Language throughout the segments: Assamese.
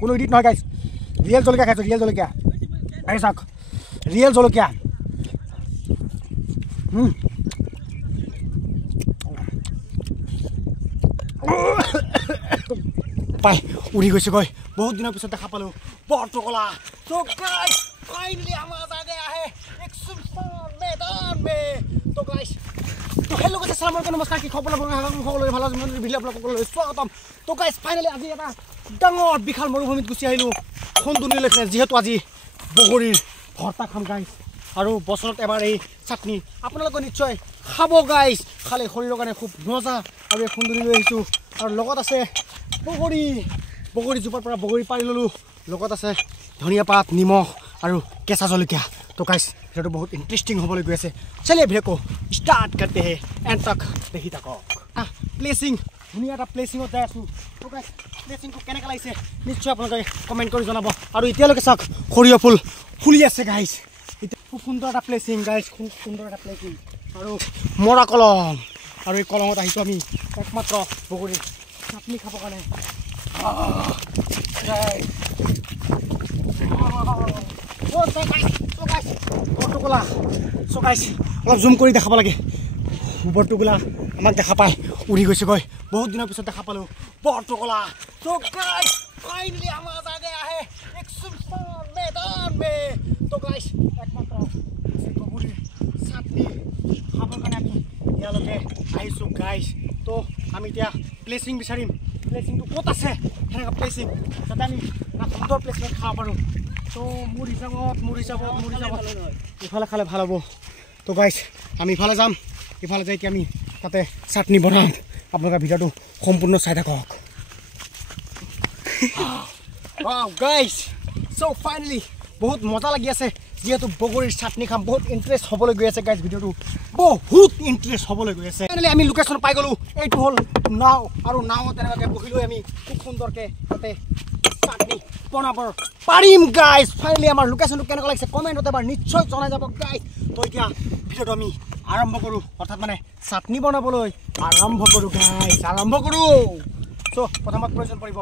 কোনো এডিট নহয় গাইছ ৰিয়েল জলকীয়া খাইছোঁ ৰিয়েল জলকীয়া আহি চাওক ৰিয়েল জলকীয়া পাই উৰি গৈছেগৈ বহুত দিনৰ পিছত দেখা পালোঁ বৰটোকোলা তো গাইছ ফাইনালি আমাৰ আগে আহে এক সুন্দৰ मैदान में तो गाइस तो हेलो गाइस अस्सलाम वालेकुम नमस्कार কি খবৰ আপোনালোকৰ ভালো আছে মই ভিডিঅ' আপোনালোকক স্বাগতম তো গাইস ফাইনালি আজি এটা ডাঙৰ বিশাল মৰুভূমিত গুচি আহিলোঁ খুন্দুনিলৈকে যিহেতু আজি বগৰীৰ ভৰ্তা খাম গাইস আৰু বছৰত এবাৰ এই চাটনি আপোনালোকে নিশ্চয় খাব গাইস খালে শৰীৰৰ কাৰণে খুব মজা আৰু এই খুন্দুনি লৈ আহিছোঁ আৰু লগত আছে বগৰী জোপাৰ পৰা বগৰী পাৰি ল'লোঁ লগত আছে ধনিয়া পাত নিমখ আৰু কেঁচা জলকীয়া तो गाइस वीडियो बहुत इंटरेस्टिंग होबले गई আছে चलिए वीडियो को स्टार्ट करते हैं एंड तक देखि থাকক প্লেসিং ধুনিয়াটা প্লেসিংত যাই আছো তো গাইস প্লেসিং কো কেনে লাইছে নিশ্চয় আপোনালোকে কমেন্ট কৰি জনাব আৰু এতিয়ালৈকে চাওক খৰিয়া ফুল ফুলি আছে গাইস এটা খুব সুন্দৰ এটা প্লেসিং গাইস খুব সুন্দৰ এটা প্লেসিং আৰু মৰা কলম আৰু এই কলমত আহিছো আমি একমাত্ৰ বগৰী চাটনি খাব কাৰণে So guys, অলপ জুম কৰি দেখাব লাগে বৰটোকোলা আমাক দেখা পায় উৰি গৈছেগৈ বহুত দিনৰ পিছত দেখা পালোঁ বৰটোকোলা so guys finally আমাৰ আগে আহে এক সুন্দৰ मैदान में तो guys একমাত্ৰ বগৰী চাটনি খাবৰ কাৰণে আমি ইয়ালৈকে আহিছোঁ গাইছ তো আমি এতিয়া প্লেচিং বিচাৰিম প্লেচিংটো ক'ত আছে সেনেকুৱা প্লেচিং যাতে আমি এটা সুন্দৰ প্লেচত খাব পাৰোঁ তো মোৰ হিচাপত ইফালে খালে ভাল হ'ব তো গাইছ আমি ইফালে যাম ইফালে যাই কি আমি তাতে চাটনি বনাম আপোনালোকে ভিডিঅ'টো সম্পূৰ্ণ চাই থাকক wow guys so finally বহুত মজা লাগি আছে যেহেতু বগৰীৰ চাটনি খাম বহুত ইন্টাৰেষ্ট হ'বলৈ গৈ আছে গাইছ ভিডিঅ'টো বহুত ইন্টাৰেষ্ট হ'বলৈ গৈ আছে ফাইনালি আমি লোকেশ্যন পাই গ'লোঁ এইটো হ'ল নাও আৰু নাওত তেনেকুৱাকৈ বহিলৈ আমি খুব সুন্দৰকৈ তাতে চাটনি বনাব পাৰিম গাইছ ফাইনালি আমাৰ লোকেশ্যনটো কেনেকুৱা লাগিছে কমেণ্টত এবাৰ নিশ্চয় জনাই যাব গাইছ তো এতিয়া ভিডিঅ'টো আমি আৰম্ভ কৰোঁ অৰ্থাৎ মানে চাটনি বনাবলৈ আৰম্ভ কৰোঁ গাইছ আৰম্ভ কৰোঁ তো প্ৰথমত প্ৰয়োজন পৰিব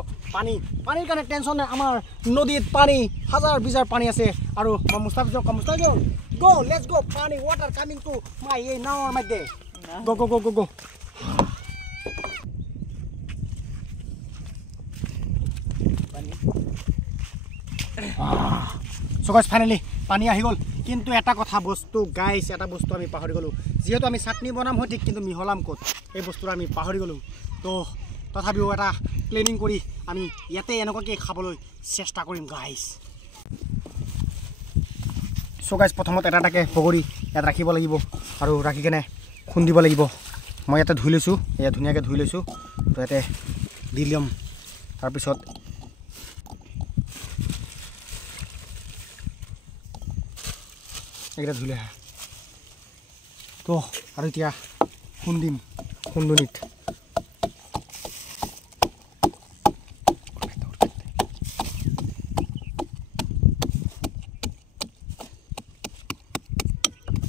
পানীৰ কাৰণে টেনশ্যন নাই আমাৰ নদীত পানী হাজাৰ পানী আছে আৰু মই মুস্তাফিজৰ গো লেটছ গো পানী ৱাটাৰ কামিং টু মাই এই নাওৰ মধ্যে গো so guys finally পানী আহি গ'ল কিন্তু এটা কথা বস্তু গাইছ এটা বস্তু আমি পাহৰি গ'লোঁ যেহেতু আমি চাটনি বনাম হয় ঠিক কিন্তু মিহলাম ক'ত এই বস্তুটো আমি পাহৰি গ'লোঁ তো তথাপিও এটা প্লেনিং কৰি আমি ইয়াতে এনেকুৱাকৈ খাবলৈ চেষ্টা কৰিম গাইছ so guys প্ৰথমত এটাকে বগৰী ইয়াত ৰাখিব লাগিব আৰু ৰাখি কেনে খুন্দিব লাগিব মই ইয়াতে ধুই লৈছোঁ এয়া ধুনীয়াকৈ ধুই লৈছোঁ তো ইয়াতে দি ল'ম তাৰপিছত এইকেইটা ধুলে তো আৰু এতিয়া খুন্দিম খুন্দনিত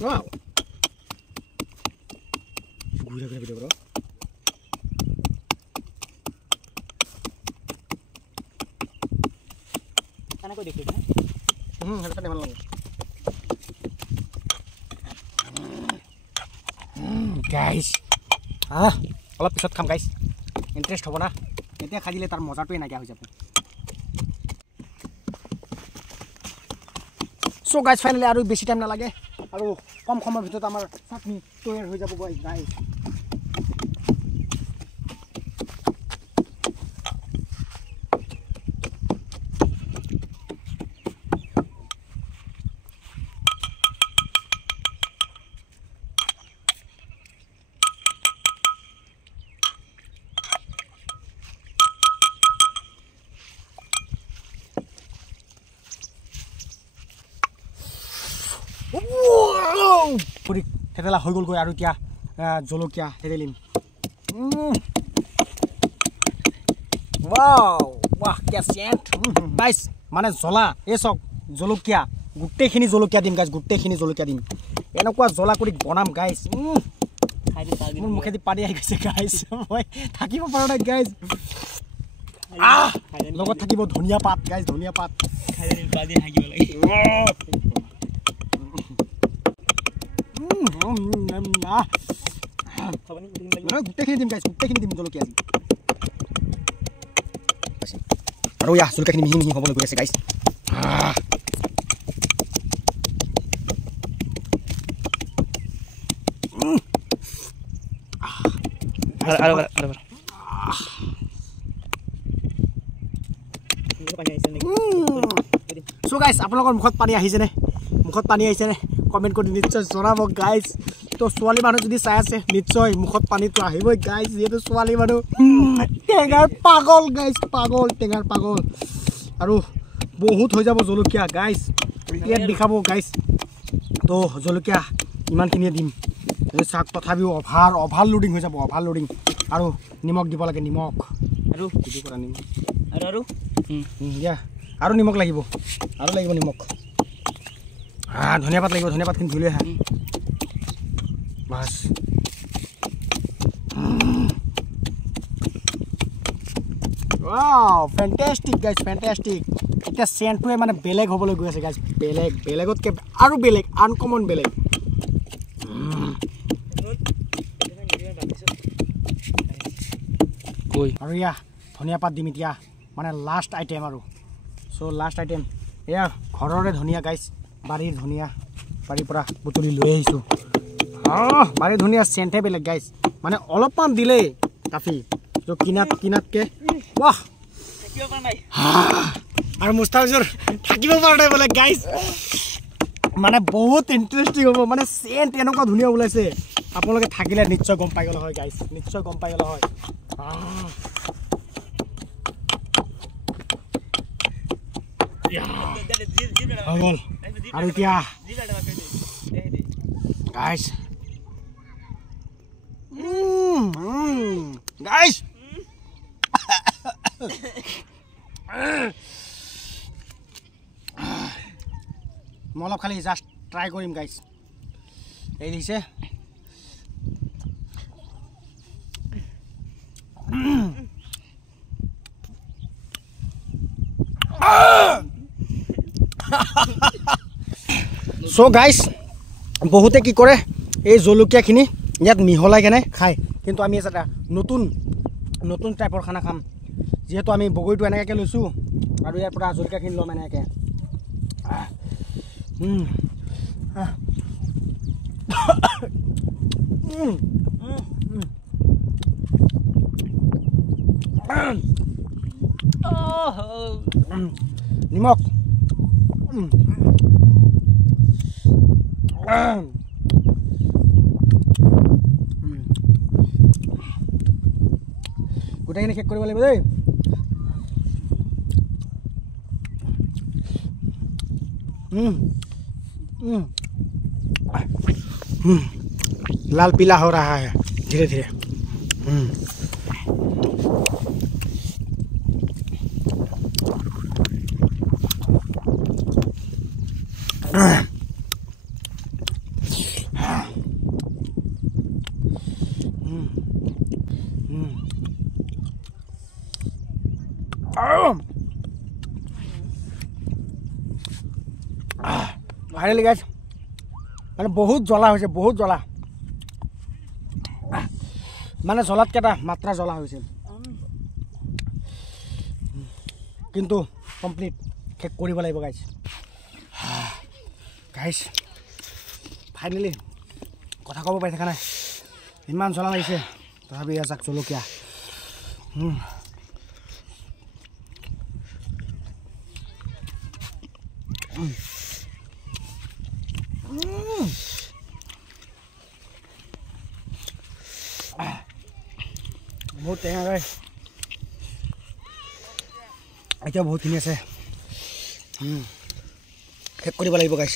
wow ঘুরে ভিডিও bro কানা কই দেখি না এটা কেমন লাগে গাইছ অলপ পিছত খাম গাইছ ইন্টাৰেষ্ট হ'ব না এতিয়া খাই দিলে তাৰ মজাটোৱে নাইকিয়া হৈ যাব so guys finally আৰু বেছি টাইম নালাগে আৰু কম সময়ৰ ভিতৰত আমাৰ চাটনি তৈয়াৰ হৈ যাব গাইছ পুৰি থেতেলা হৈ গ'ল গৈ আৰু এতিয়া জলকীয়া থেতেলিম ওয়াও বাহ কি সেন্ট গাইস মানে জ্বলা এই সক জলকীয়া গুটেখিনি জলকীয়া দিম গাইস গুটেখিনি জলকীয়া দিম এনেকুৱা জ্বলা কৰি বনাম গাইস মোৰ মুখেদি পানী আহি গৈছে গাইজ মই থাকিব পৰা নাই গাইজ লগত থাকিব ধনিয়া পাত গাইজ ধনিয়া পাত গোটেইখিনি দিম গাইজ গোটেইখিনি দিম জলকীয়া আৰু জলকীয়াখিনি মিহি মিহি হ'বলৈ গৈ আছে গাইজ So guys, আপোনালোকৰ মুখত পানী আহিছেনে মুখত পানী আহিছেনে কমেন্ট কৰি নিশ্চয় জনাব গাইজ তো ছোৱালী মানুহ যদি চাই আছে নিশ্চয় মুখত পানীটো আহিবই গাইজ যেহেতু ছোৱালী মানুহ টেঙাৰ পাগল গাইজ পাগল টেঙাৰ পাগল আৰু বহুত হৈ যাব জলকীয়া গাইজ ইয়াত দেখাব গাইজ তো জলকীয়া ইমানখিনিয়ে দিম চাক তথাপিও অভাৰ লোডিং হৈ যাব অভাৰ লোডিং আৰু নিমখ দিব লাগে নিমখ আৰু কি কৰা নিমখ আৰু দিয়া আৰু নিমখ লাগিব নিমখ ধনিয়া পাত লাগিব ধনিয়া পাতখিনি ধুলে হা বাস ওয়াও ফ্যান্টাস্টিক গাইস ফ্যান্টাস্টিক এটা সেন্টটোৱে মানে বেলেগ হ'বলৈ গৈ আছে গাইস বেলেগতকে আৰু বেলেগ আনকমন বেলেগ কই আৰু ইয়া ধনিয়া পাত দিম এতিয়া মানে লাষ্ট আইটেম আৰু সো লাষ্ট আইটেম এয়া ঘৰৰে ধনিয়া গাইস বাৰীৰ ধনিয়া বাৰীৰ পৰা বুটলি লৈ আহিছো বাৰীৰ ধনিয়া সেন্টে বেলেগ গাইস মানে অলপমান দিলে কাফি जो किनात के वाह থাকিব পৰা নাই আৰু মুস্তাফিজৰ থাকিব পৰা নাই বলে গাইস মানে বহুত ইন্টাৰেস্টিং হ'ব মানে সেন্ট এনেকুৱা ধুনিয়া ওলাইছে আপোনালোকে থাকিলে নিশ্চয় গম পাই গল হয় গাইস নিশ্চয় গম পাই গল হয় আগল আৰু এতিয়া গাইস guys মই খালি জাস্ট ট্ৰাই কৰিম গাইস এই দিছে সো গাইস বহুতে কি কৰে এই জলকীয়াখিনি ইয়াত মিহলাই কেনে খায় কিন্তু আমি এটা নতুন টাইপৰ খানা খাম যেহেতু আমি বগৰীটো এনেকৈ লৈছোঁ আৰু ইয়াৰ পৰা জলকীয়াখিনি ল'ম এনেকৈ নিমখ গোটেইখিনি শেষ কৰিব লাগিব দেই लाल पीला हो रहा है धीरे धीरे फाइनली गाइस মানে বহুত জ্বলা হৈছে বহুত জ্বলা মানে জ্বলাত কেটা মাত্ৰা জ্বলা হৈছে কিন্তু কমপ্লিট শেষ কৰিব লাগিব গাইস গাইস ফাইনালি কথা ক'ব পাই থাকা নাই ইমান জ্বলা লাগিছে তথাপি আজাক জলকীয়া बहुत टेঙা गाइस এতিয়া বহুত খিনি আছে শেষ কৰিব লাগিব गाइस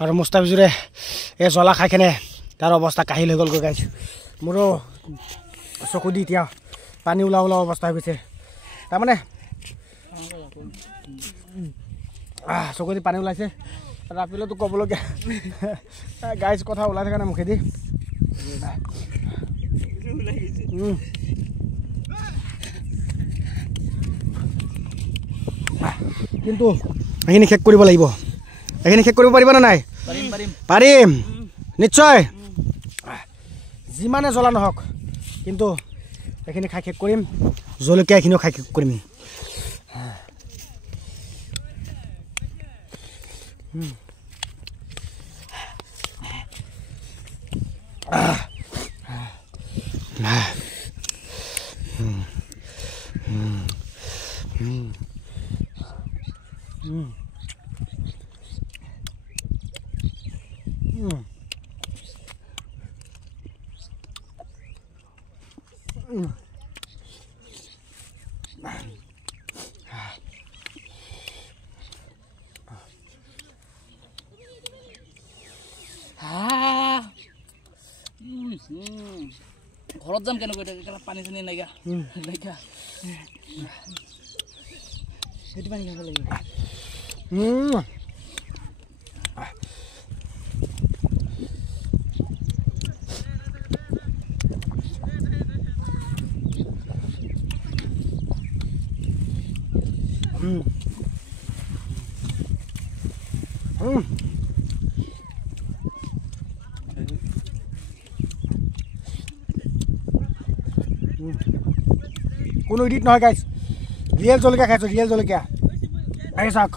আৰু মুস্তাফিজুৰে এই জ্বলা খাই কেনে তাৰ অৱস্থা কাহিল হৈ গ'লগৈ গাইছ মোৰো চকু দি এতিয়া পানী ওলাও অৱস্থা হৈ গৈছে তাৰমানে চকু দি পানী ওলাইছে আৰু আপিলতো ক'বলগীয়া গাইছ কথা ওলাই থকা নাই মুখেদি কিন্তু এইখিনি শেষ কৰিব লাগিব এইখিনি শেষ কৰিব পাৰিবা নে নাই পাৰিম নিশ্চয় যিমানে জ্বলা নহওক কিন্তু এইখিনি খাই শেষ কৰিম জলকীয়া এইখিনিও খাই শেষ কৰিম ঘৰত যাম কেনেকৈ পানী চানী নাইকা সেইটো পানী খাব লাগিব কোনো ইডিট নহয় গাইছ ৰিয়েল জলকীয়া খাইছোঁ ৰিয়েল জলকীয়া আহি চাওক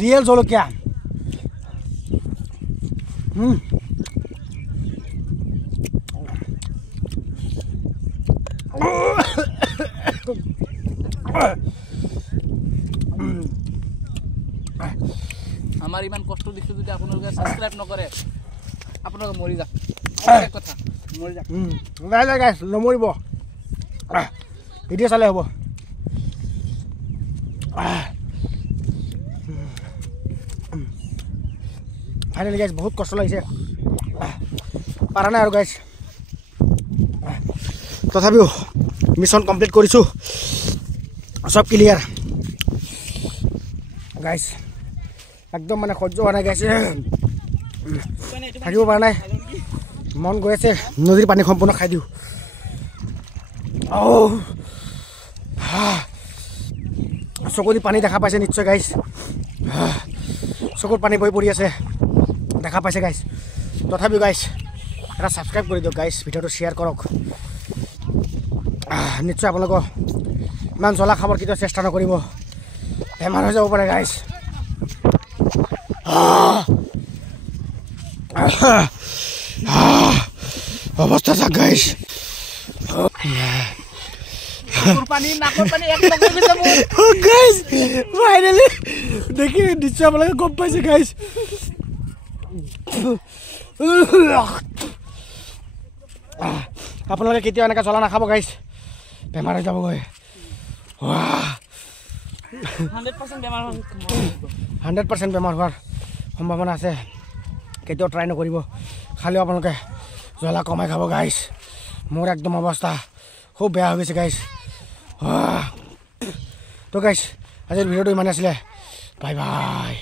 ৰিয়েল জলকীয়া আমাৰ ইমান কষ্ট দিছোঁ যদি আপোনালোকে ছাবস্ক্ৰাইব নকৰে আপোনালোকে মৰি যাওক কথা মৰি যাওক নাই নাই গাইছ নমৰিব ভিডিঅ' চালে হ'ব ফাইনেলি গাইছ বহুত কষ্ট লাগিছে পাৰা নাই আৰু গাইছ তথাপিও মিছন কমপ্লিট কৰিছোঁ চব ক্লিয়াৰ গাইছ একদম মানে সহ্য হোৱা নাই গাইছে থাকিব পৰা নাই মন গৈ আছে নদীৰ পানী সম্পূৰ্ণ খাই দিওঁ চকুৰ পানী দেখা পাইছে নিশ্চয় গাইছ চকুৰ পানী বৈ পৰি আছে দেখা পাইছে গাইছ তথাপিও গাইছ এটা ছাবস্ক্ৰাইব কৰি দিয়ক গাইছ ভিডিঅ'টো শ্বেয়াৰ কৰক নিশ্চয় আপোনালোকক ইমান জ্বলা খাবৰ কেতিয়াও চেষ্টা নকৰিব বেমাৰ হৈ যাব পাৰে গাইছ অৱস্থা চাওক গাইছ ফাইনেলি দেখি নিশ্চয় আপোনালোকে গম পাইছে গাইছ আপোনালোকে কেতিয়াও এনেকৈ জ্বলা নাখাব গাইছ বেমাৰ হৈ যাবগৈ 100% বেমাৰ হোৱাৰ সম্ভাৱনা আছে কেতিয়াও ট্ৰাই নকৰিব খালি আপোনালোকে জ্বলা কমাই খাব গাইছ মোৰ একদম অৱস্থা খুব বেয়া হৈ গৈছে গাইছ তো গাইছ আজিৰ ভিডিঅ'টো ইমানে আছিলে বাই বাই